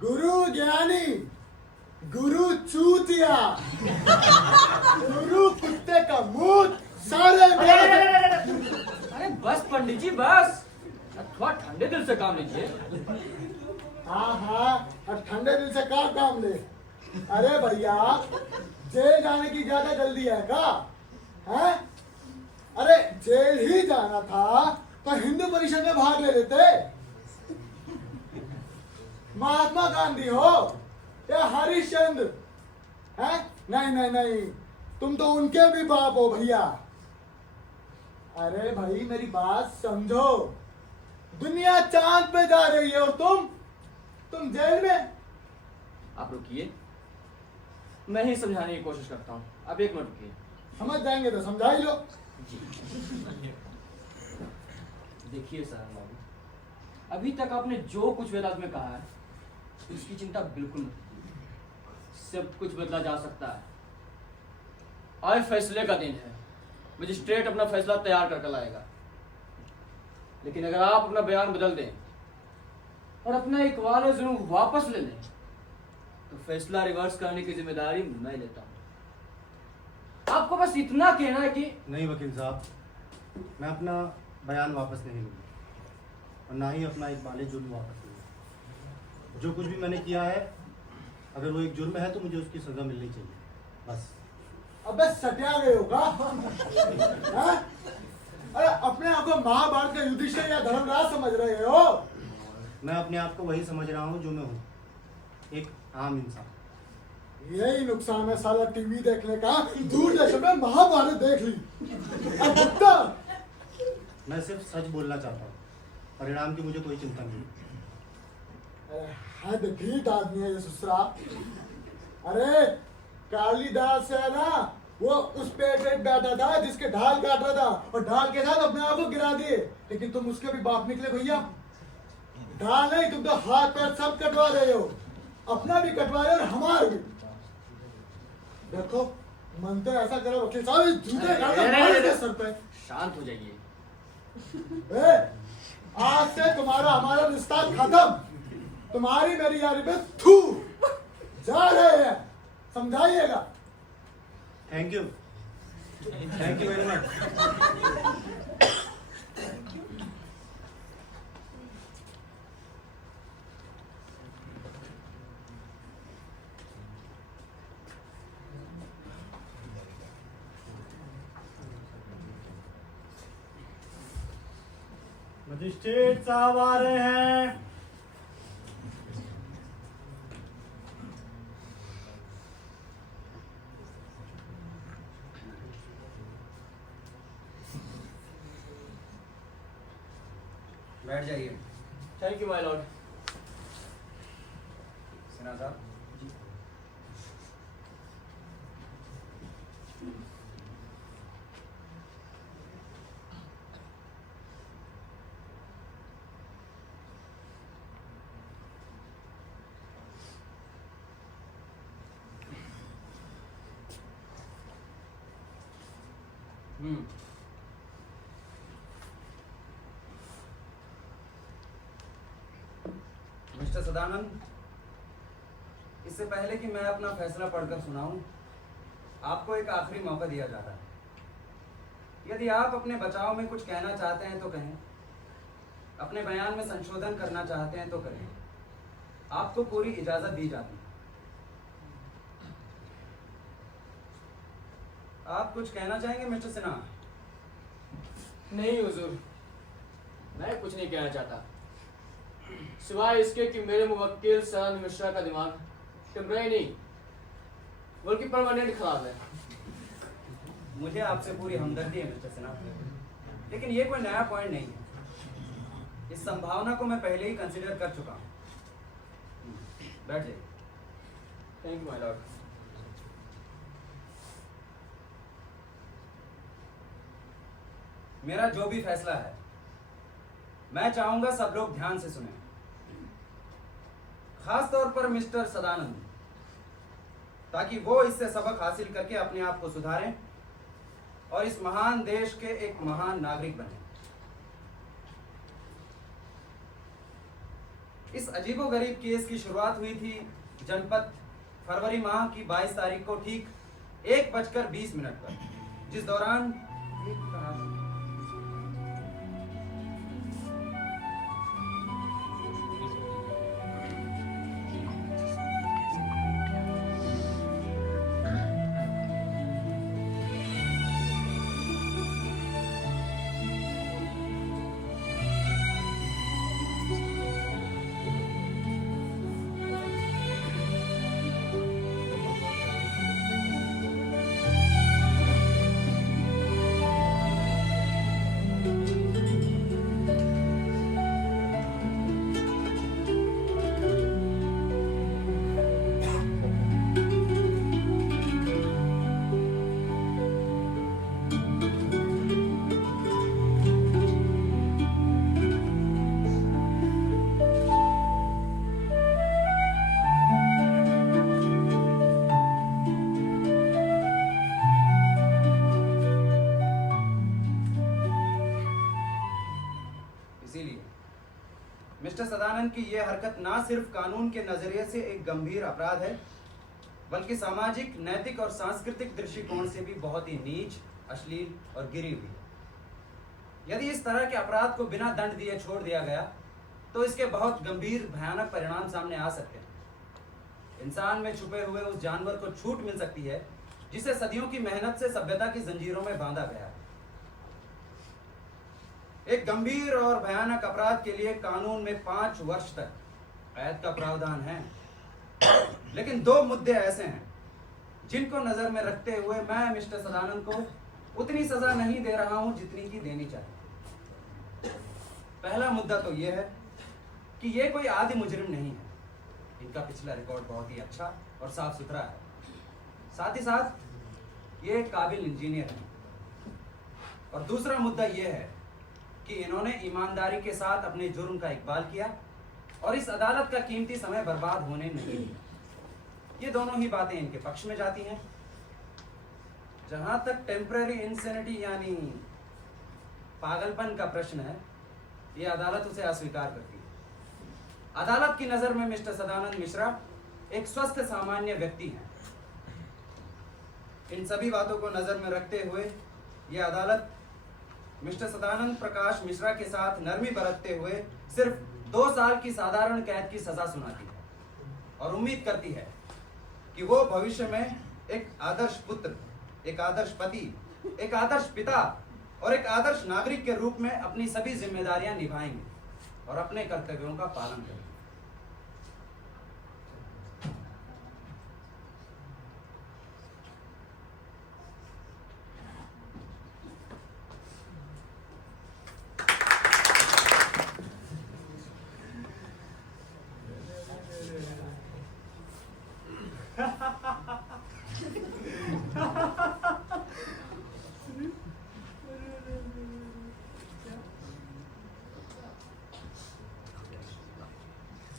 गुरु ज्ञानी, गुरु चूतिया, गुरु कुत्ते का मुंह, सारे अरे बस पंडित जी बस, थोड़ा ठंडे दिल से काम लीजिए। हाँ, और ठंडे दिल से काम ले। अरे भैया जेल जाने की ज्यादा जल्दी है क्या? हैं? अरे जेल ही जाना था तो हिंदू परिषद में भाग ले लेते। महात्मा गांधी हो या हरिश्चंद्र, हैं? नहीं नहीं नहीं, तुम तो उनके भी बाप हो भैया। अरे भाई मेरी बात समझो, दुनिया चांद पे जा रही है और तुम जेल में। आप रुकिए, मैं ही समझाने की कोशिश करता हूँ। अब एक मिनट रुकिए। समझ जाएंगे तो समझा ही लो। जी देखिए सर बाबू, अभी तक आपने जो कुछ वेदांत में कहा है उसकी चिंता बिल्कुल मत कीजिए। सब कुछ बदला जा सकता है। आज फैसले का दिन है, मजिस्ट्रेट अपना फैसला तैयार कर लाएगा। लेकिन अगर आप अपना बयान बदल दें और अपना एक वार जुर्म वापस ले लें तो फैसला रिवर्स करने की जिम्मेदारी मैं लेता हूं। आपको बस इतना कहना है कि नहीं वकील साहब, मैं अपना बयान वापस नहीं लूँगा और ना ही अपना एक बाले जुर्म वापस लूँगा। जो कुछ भी मैंने किया है, अगर वो एक जुर्म है तो मुझे उसकी सज़ा मिलनी चाहिए, बस। अबे सटिया गए होगा। हैं? अरे अपने आप को महाभारत का युधिष्ठिर या धर्मराज समझ रहे हो? मैं अपने आप को वही समझ रहा हूँ जो मैं हूँ, एक आम इंसान। यही नुकसान है साला टीवी देखने का, दूरदर्शन में महाभारत देख ली। अब भुगता। मैं सिर्फ सच बोलना चाहता हूँ, परिणाम की मुझे कोई चिंता नहीं। अरे हद ठीक आदमी है ये ससुरा। अरे कालिदास है ना, वो उस पेड़ पे बैठा था जिसके ढाल काट रहा था और ढाल के साथ अपने आप को गिरा दिए। लेकिन तुम उसके भी बाप निकले भैया। ढाल नहीं, तुम तो हाथ पैर सब कटवा रहे हो, अपना भी कटवा रहे हो और हमारा भी। देखो मन तो ऐसा करो वकील साहब, जूते काट दो सर पे। शांत हो जाइए। आज से तुम्हारा हमारा रिश्ता खत्म। तुम्हारी मेरी यारी पे थू जा रहे हैं, समझाइएगा। Thank you very much. Magistrate साहब आ रहे हैं। बैठ जाइए। Thank you my Lord. Sinha साहब जी मिस्टर सदानंद, इससे पहले कि मैं अपना फैसला पढ़कर सुनाऊं, आपको एक आखिरी मौका दिया जा रहा है। यदि आप अपने बचाव में कुछ कहना चाहते हैं तो कहें, अपने बयान में संशोधन करना चाहते हैं तो करें। आपको पूरी इजाजत दी जाती है। आप कुछ कहना चाहेंगे मिस्टर सिन्हा? नहीं हुजूर, मैं कुछ नहीं कहना चाहता, सिवाय इसके कि मेरे मुवक्किल सदानंद मिश्रा का दिमाग टेम्परेरी नहीं बल्कि परमानेंट खराब है। मुझे आपसे पूरी हमदर्दी है मिस्टर सिन्हा, लेकिन ये कोई नया पॉइंट नहीं है। इस संभावना को मैं पहले ही कंसीडर कर चुका हूँ। बैठ जाइए। Thank you my Lord. मेरा जो भी फैसला है, मैं चाहूंगा सब लोग ध्यान से सुने, खास तौर पर मिस्टर सदानंद, ताकि वो इससे सबक हासिल करके अपने आप को सुधारें और इस महान देश के एक महान नागरिक बने। इस अजीबोगरीब केस की शुरुआत हुई थी जनपद फरवरी माह की 22 तारीख को ठीक 1:20 पर, जिस दौरान मिस्टर सदानंद की यह हरकत ना सिर्फ कानून के नजरिए से एक गंभीर अपराध है, बल्कि सामाजिक, नैतिक और सांस्कृतिक दृष्टिकोण से भी बहुत ही नीच, अश्लील और गिरी हुई है। यदि इस तरह के अपराध को बिना दंड दिए छोड़ दिया गया तो इसके बहुत गंभीर, भयानक परिणाम सामने आ सकते हैं। इंसान में छुपे हुए उस जानवर को छूट मिल सकती है जिसे सदियों की मेहनत से सभ्यता की जंजीरों में बांधा गया है। एक गंभीर और भयानक अपराध के लिए कानून में 5 वर्ष तक कैद का प्रावधान है, लेकिन 2 मुद्दे ऐसे हैं जिनको नजर में रखते हुए मैं मिस्टर सदानंद को उतनी सजा नहीं दे रहा हूं जितनी की देनी चाहिए। पहला मुद्दा तो यह है कि ये कोई आदि मुजरिम नहीं है। इनका पिछला रिकॉर्ड बहुत ही अच्छा और साफ सुथरा है। साथ ही साथ ये एक काबिल इंजीनियर है। और दूसरा मुद्दा यह है कि इन्होंने ईमानदारी के साथ अपने जुर्म का इकबाल किया और इस अदालत का कीमती समय बर्बाद होने नहीं दिया। ये दोनों ही बातें इनके पक्ष में जाती हैं। जहां तक टेम्पररी इंसैनिटी यानी पागलपन का प्रश्न है, ये अदालत उसे अस्वीकार करती है। अदालत की नजर में मिस्टर सदानंद मिश्रा एक स्वस्थ सामान्य व्यक्ति हैं। इन सभी बातों को नजर में रखते हुए ये अदालत मिस्टर सदानंद प्रकाश मिश्रा के साथ नरमी बरतते हुए सिर्फ 2 साल की साधारण कैद की सजा सुनाती है और उम्मीद करती है कि वो भविष्य में एक आदर्श पुत्र, एक आदर्श पति, एक आदर्श पिता और एक आदर्श नागरिक के रूप में अपनी सभी जिम्मेदारियां निभाएंगे और अपने कर्तव्यों का पालन करेंगे।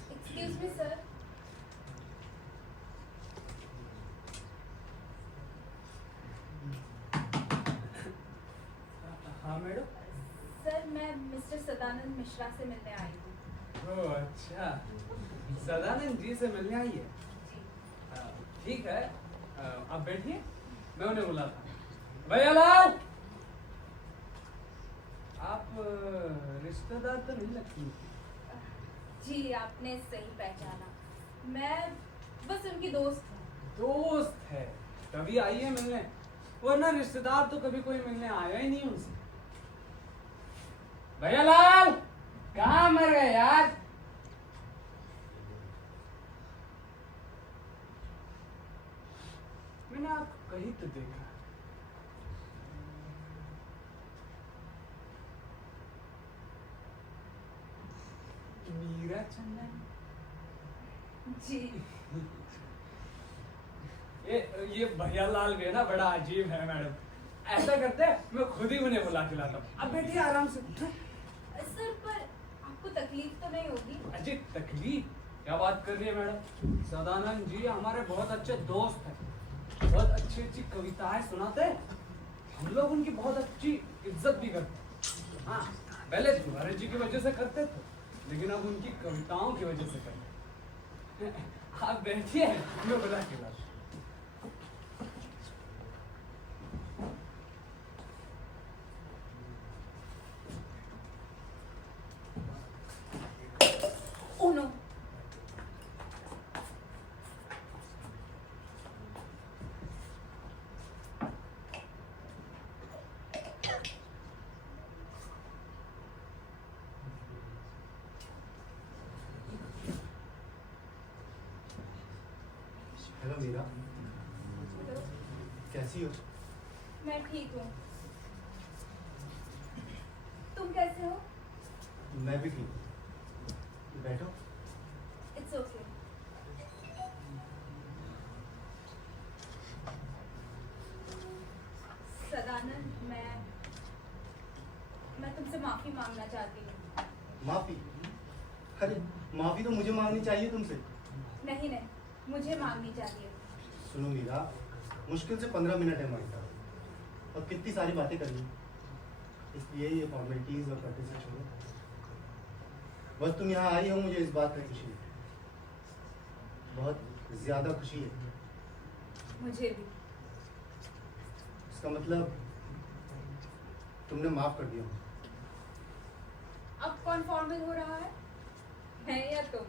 Excuse me, sir. हाँ मैडम। सर, मैं मिस्टर सदानंद मिश्रा से मिलने आई हूँ। ओह अच्छा, सदानंद जी से मिलने आई है। ठीक है, आप बैठिए, मैं उन्हें बुलाता हूँ। भैया लाल, आप रिश्तेदार तो नहीं लगती। जी, आपने सही पहचाना। मैं बस उनकी दोस्त हूँ। दोस्त है, कभी आई है मिलने, वरना रिश्तेदार तो कभी कोई मिलने आया ही नहीं उनसे। भैया लाल, कहाँ मर गए यार? मैंने आपको कहीं तो देखा। हीरा चंदन। जी। ये भैया लाल भी है ना, बड़ा अजीब है मैडम। ऐसा करते हैं, मैं खुद ही उन्हें बुला के लाता हूँ। अब बैठिए आराम से। सर पर आपको तकलीफ तो नहीं होगी? अजय तकलीफ क्या बात कर रही है मैडम? सदानंद जी हमारे बहुत अच्छे दोस्त हैं, बहुत अच्छी अच्छी कविताएं सुनाते हैं, हम लोग उनकी बहुत अच्छी इज्जत भी करते हैं। हाँ, पहले तुम्हारे जी की वजह से करते थे, लेकिन अब उनकी कविताओं की वजह से करते हैं। आप बैठिए, मैं बुला के लाता हूँ। Oh no. हेलो मीरा, कैसी हो? मैं ठीक हूँ। तुम कैसे हो? मैं भी ठीक हूँ। बैठो। It's okay. सदानंद, मैं तुमसे माफी मांगना चाहती हूँ। माफी? अरे माफी तो मुझे मांगनी चाहिए तुमसे। नहीं नहीं, मुझे मांगनी चाहिए। सुनो मीरा, मुश्किल से 15 मिनट है हमारे पास और कितनी सारी बातें करनी, इसलिए ये फॉर्मेलिटीज और करते से छोड़ो। बस तुम यहाँ आई हो, मुझे इस बात की खुशी है, बहुत ज्यादा खुशी है। मुझे भी। इसका मतलब तुमने माफ कर दिया मुझे। अब कौन फॉर्मल हो रहा है, मैं या तुम?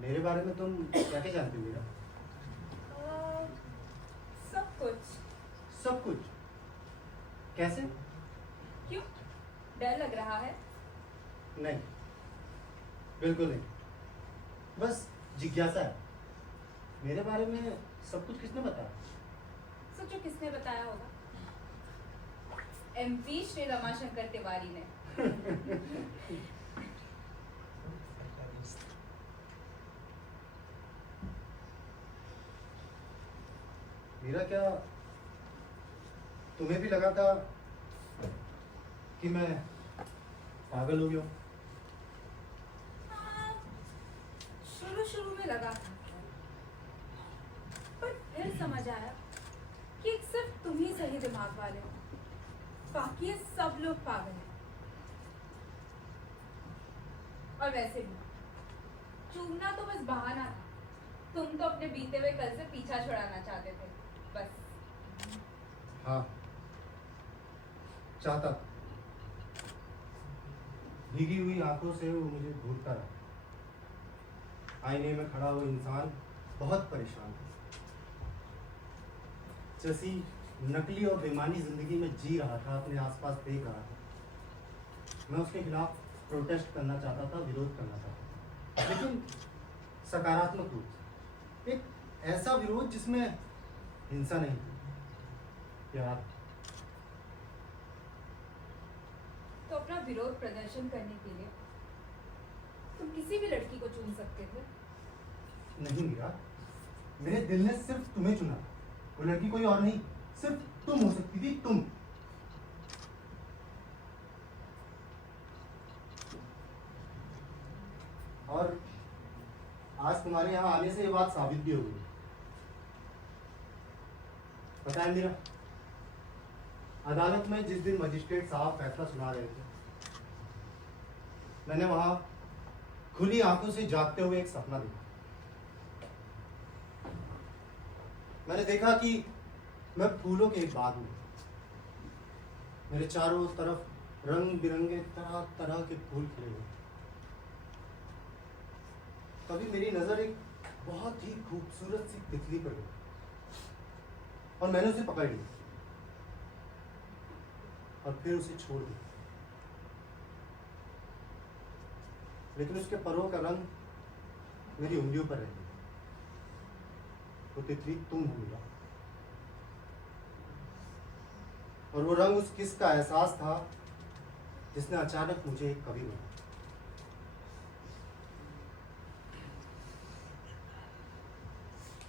मेरे बारे में तुम क्या क्या जानती हो मीरा? सब कुछ। सब कुछ? कैसे? क्यों, डर लग रहा है? नहीं, बिल्कुल नहीं, बस जिज्ञासा है। मेरे बारे में सब कुछ किसने बताया? सोचो किसने बताया होगा? MP श्री रमाशंकर तिवारी ने। मीरा, क्या तुम्हें भी लगा था कि मैं पागल हो गया हूँ? हाँ, शुरू में लगा था, पर फिर समझ आया कि सिर्फ तुम ही सही दिमाग वाले हो, बाकी ये सब लोग पागल हैं। और वैसे भी चूमना तो बस बहाना था, तुम तो अपने बीते हुए कल से पीछा छुड़ाना चाहते थे बस। हाँ, चाहता था। भीगी हुई आंखों से वो मुझे घूरता रहा। आईने में खड़ा वो इंसान बहुत परेशान था। जैसी नकली और बेईमानी जिंदगी में जी रहा था, अपने आसपास देख रहा था। मैं उसके खिलाफ प्रोटेस्ट करना चाहता था, विरोध करना चाहता था, लेकिन सकारात्मक रूप से। एक ऐसा विरोध जिसमें हिंसा नहीं, प्यार। तो अपना विरोध प्रदर्शन करने के लिए तुम किसी भी लड़की को चुन सकते थे। नहीं मीरा, मेरे दिल ने सिर्फ तुम्हें चुना। वो लड़की कोई और नहीं, सिर्फ तुम हो सकती थी, तुम। और आज तुम्हारे यहाँ आने से ये बात साबित भी हो गई। पता है मीरा, अदालत में जिस दिन मजिस्ट्रेट साहब फैसला सुना रहे थे, मैंने वहां खुली आंखों से जागते हुए एक सपना देखा। मैंने देखा कि मैं फूलों के एक बाग में, मेरे चारों तरफ रंग बिरंगे तरह तरह के फूल खिले हुए। तभी मेरी नजर एक बहुत ही खूबसूरत सी तितली पर गई और मैंने उसे पकड़ लिया और फिर उसे छोड़ दिया। लेकिन उसके परों का रंग मेरी उंगलियों पर रह गया। वो तितली तुम हो गया। और वो रंग उस किस का एहसास था जिसने अचानक मुझे एक कवि बनाया।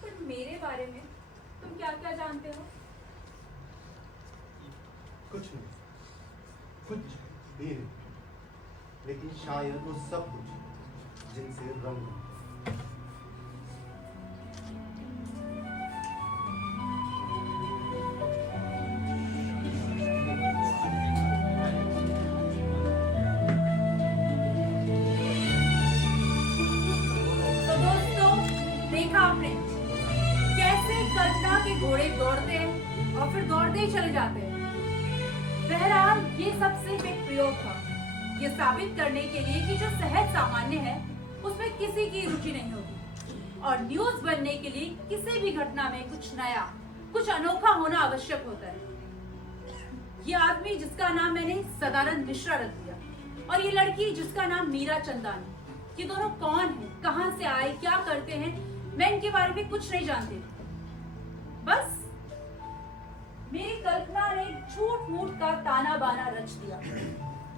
पर मेरे बारे में तुम क्या क्या जानते हो? कुछ नहीं, कुछ भी नहीं, लेकिन शायद वो सब कुछ जिनसे रंग बनता है। तो दोस्तों, देखा आपने कैसे कल्पना के घोड़े दौड़ते हैं और फिर दौड़ते ही चले जाते हैं। बहरहाल ये सब सिर्फ एक प्रयोग था, ये साबित करने के लिए कि जो सहज सामान्य है उसमें किसी की रुचि नहीं होती और न्यूज बनने के लिए किसी भी घटना में कुछ नया, कुछ अनोखा होना आवश्यक होता है। ये आदमी जिसका नाम मैंने सदानंद मिश्रा रख दिया और ये लड़की जिसका नाम मीरा चंदानी, ये दोनों कौन हैं, कहां से आए, क्या करते हैं, मैं इनके बारे में कुछ नहीं जानती। बस मेरी कल्पना ने झूठ मूठ का ताना बाना रच दिया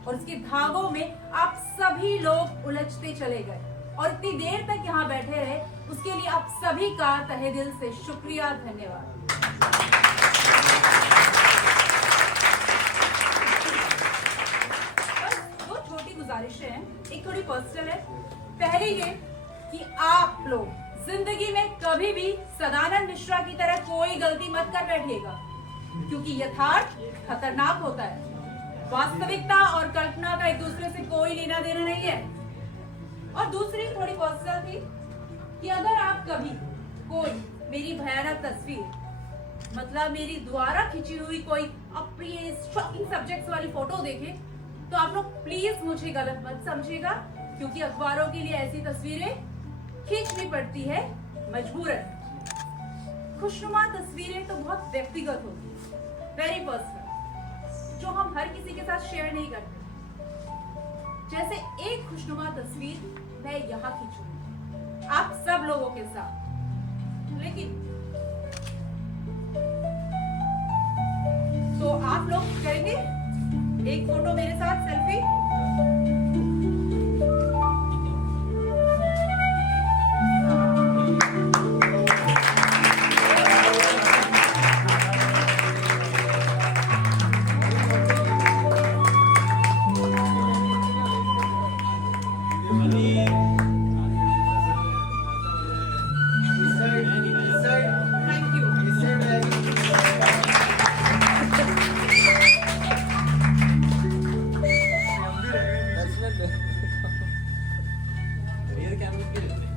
और उसके धागों में आप सभी लोग उलझते चले गए और इतनी देर तक यहाँ बैठे रहे, उसके लिए आप सभी का तहे दिल से शुक्रिया, धन्यवाद। बस दो छोटी गुजारिशें हैं, एक थोड़ी पर्सनल है। पहली ये कि आप लोग जिंदगी में कभी भी सदानंद मिश्रा की तरह कोई गलती मत कर बैठिएगा, क्योंकि यथार्थ खतरनाक होता है। वास्तविकता और कल्पना का एक दूसरे से कोई लेना देना नहीं है। और दूसरी थोड़ी पर्सनल थी कि अगर आप कभी कोई मेरी भयानक तस्वीर, मतलब मेरी द्वारा खींची हुई कोई अप्रिय शॉकिंग सब्जेक्ट्स वाली फोटो देखे तो आप लोग प्लीज मुझे गलत मत समझिएगा, क्योंकि अखबारों के लिए ऐसी तस्वीरें खींचनी पड़ती है मजबूरन। खुशनुमा तस्वीरें तो बहुत व्यक्तिगत होती है, वेरी पर्सनल, जो हम हर किसी के साथ शेयर नहीं करते। जैसे एक खुशनुमा तस्वीर मैं यहाँ खींचूंगी आप सब लोगों के साथ, लेकिन तो आप लोग करेंगे एक फोटो मेरे साथ, selfie. Thank you. Rear camera